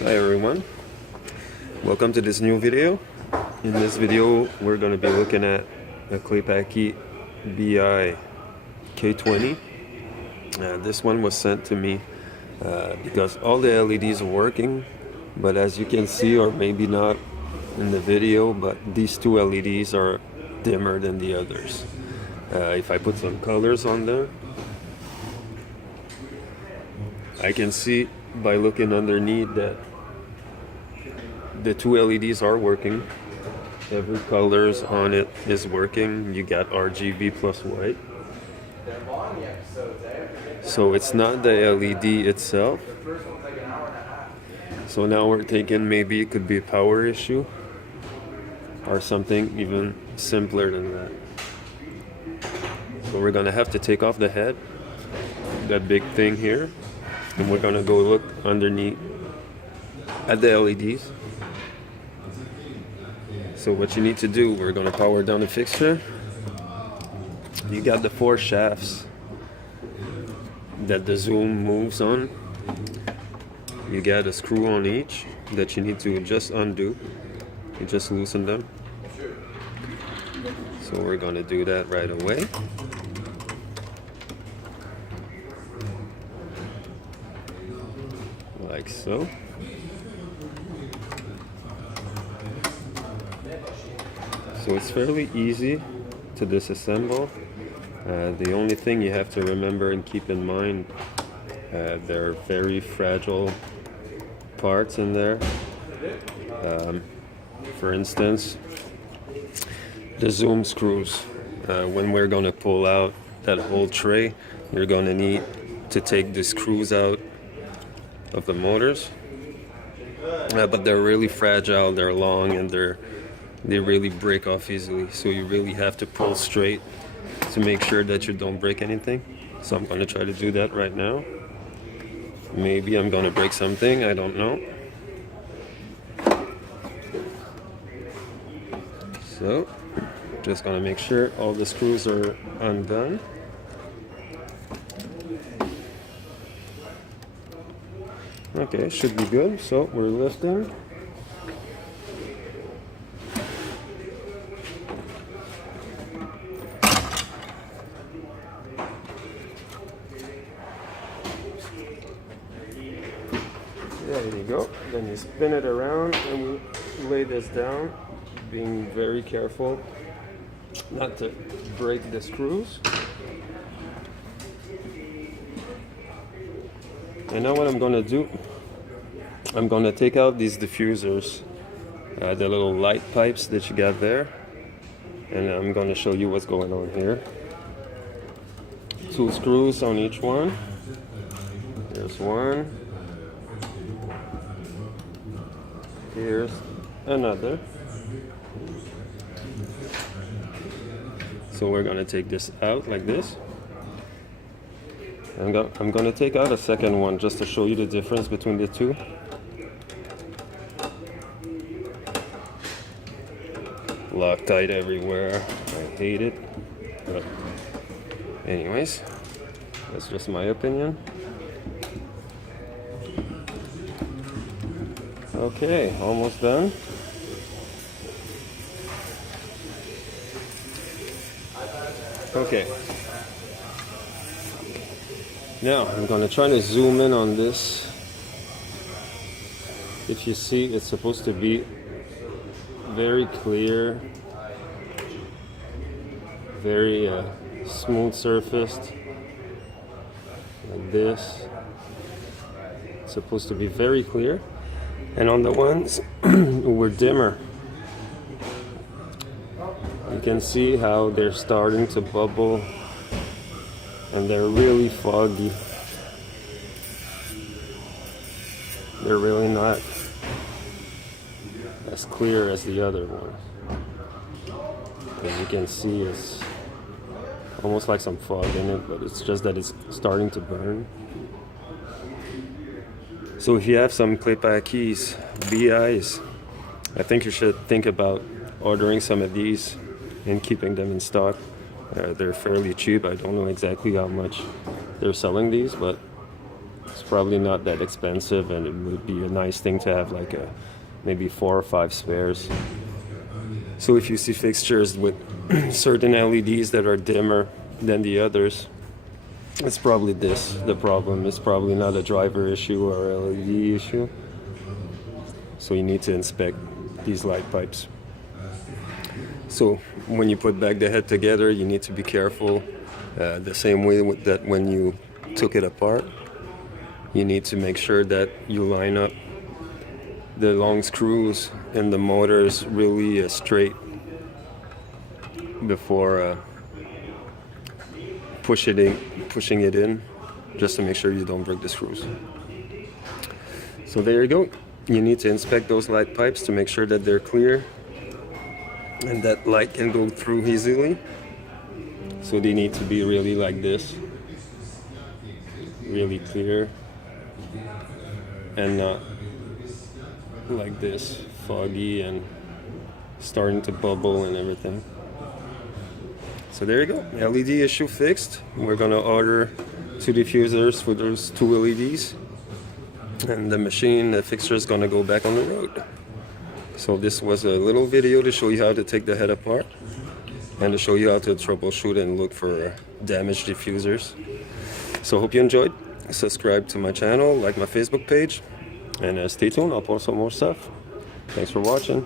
Hi everyone, welcome to this new video. In this video we're going to be looking at a Paky B-EYE K20. This one was sent to me because all the LEDs are working, but as you can see, or maybe not in the video, but these two LEDs are dimmer than the others. If I put some colors on them, I can see by looking underneath that the two LEDs are working. Every colors on it is working. You got RGB plus white. So it's not the LED itself. So now we're thinking maybe it could be a power issue or something even simpler than that. So we're gonna have to take off the head, that big thing here, and we're gonna go look underneath at the LEDs. So what you need to do, we're gonna power down the fixture. You got the 4 shafts that the zoom moves on. You got a screw on each that you need to just undo. You just loosen them. So we're gonna do that right away. Like so. So it's fairly easy to disassemble. The only thing you have to remember and keep in mind, there are very fragile parts in there. For instance, the zoom screws. When we're going to pull out that whole tray, you're going to need to take the screws out of the motors. But they're really fragile, they're long, and they really break off easily. So you really have to pull straight to make sure that you don't break anything. So I'm going to try to do that right now. Maybe I'm going to break something, I don't know. So just going to make sure all the screws are undone. Okay, should be good. So we're lifting. There you go. Then you spin it around and we lay this down, being very careful not to break the screws. And now what I'm going to do, I'm going to take out these diffusers, the little light pipes that you got there, and I'm going to show you what's going on here. 2 screws on each one. There's one. Here's another. So we're going to take this out like this. I'm going to take out a second one just to show you the difference between the two. Loctite everywhere. I hate it. But anyways, that's just my opinion. Okay, almost done. Okay. Now I'm going to try to zoom in on this. If you see, it's supposed to be very clear, very smooth surfaced, like this. It's supposed to be very clear. And on the ones who were dimmer, you can see how they're starting to bubble. And they're really foggy. They're really not as clear as the other ones. As you can see, it's almost like some fog in it, but it's just that it's starting to burn. So if you have some Paky B-EYEs, I think you should think about ordering some of these and keeping them in stock. They're fairly cheap. I don't know exactly how much they're selling these, but It's probably not that expensive, and it would be a nice thing to have like maybe 4 or 5 spares. So if you see fixtures with certain LEDs that are dimmer than the others, it's probably this. The problem is probably not a driver issue or a LED issue. So you need to inspect these light pipes. So when you put back the head together, you need to be careful. The same way that when you took it apart, you need to make sure that you line up the long screws and the motors really straight before pushing it in, just to make sure you don't break the screws. So there you go. You need to inspect those light pipes to make sure that they're clear and that light can go through easily. So they need to be really like this, really clear, and not like this, foggy and starting to bubble and everything. So there you go, LED issue fixed. We're gonna order 2 diffusers for those 2 LEDs, and the fixture is gonna go back on the road. So this was a little video to show you how to take the head apart and to show you how to troubleshoot and look for damaged diffusers. So hope you enjoyed. Subscribe to my channel, like my Facebook page, and stay tuned. I'll post some more stuff. Thanks for watching.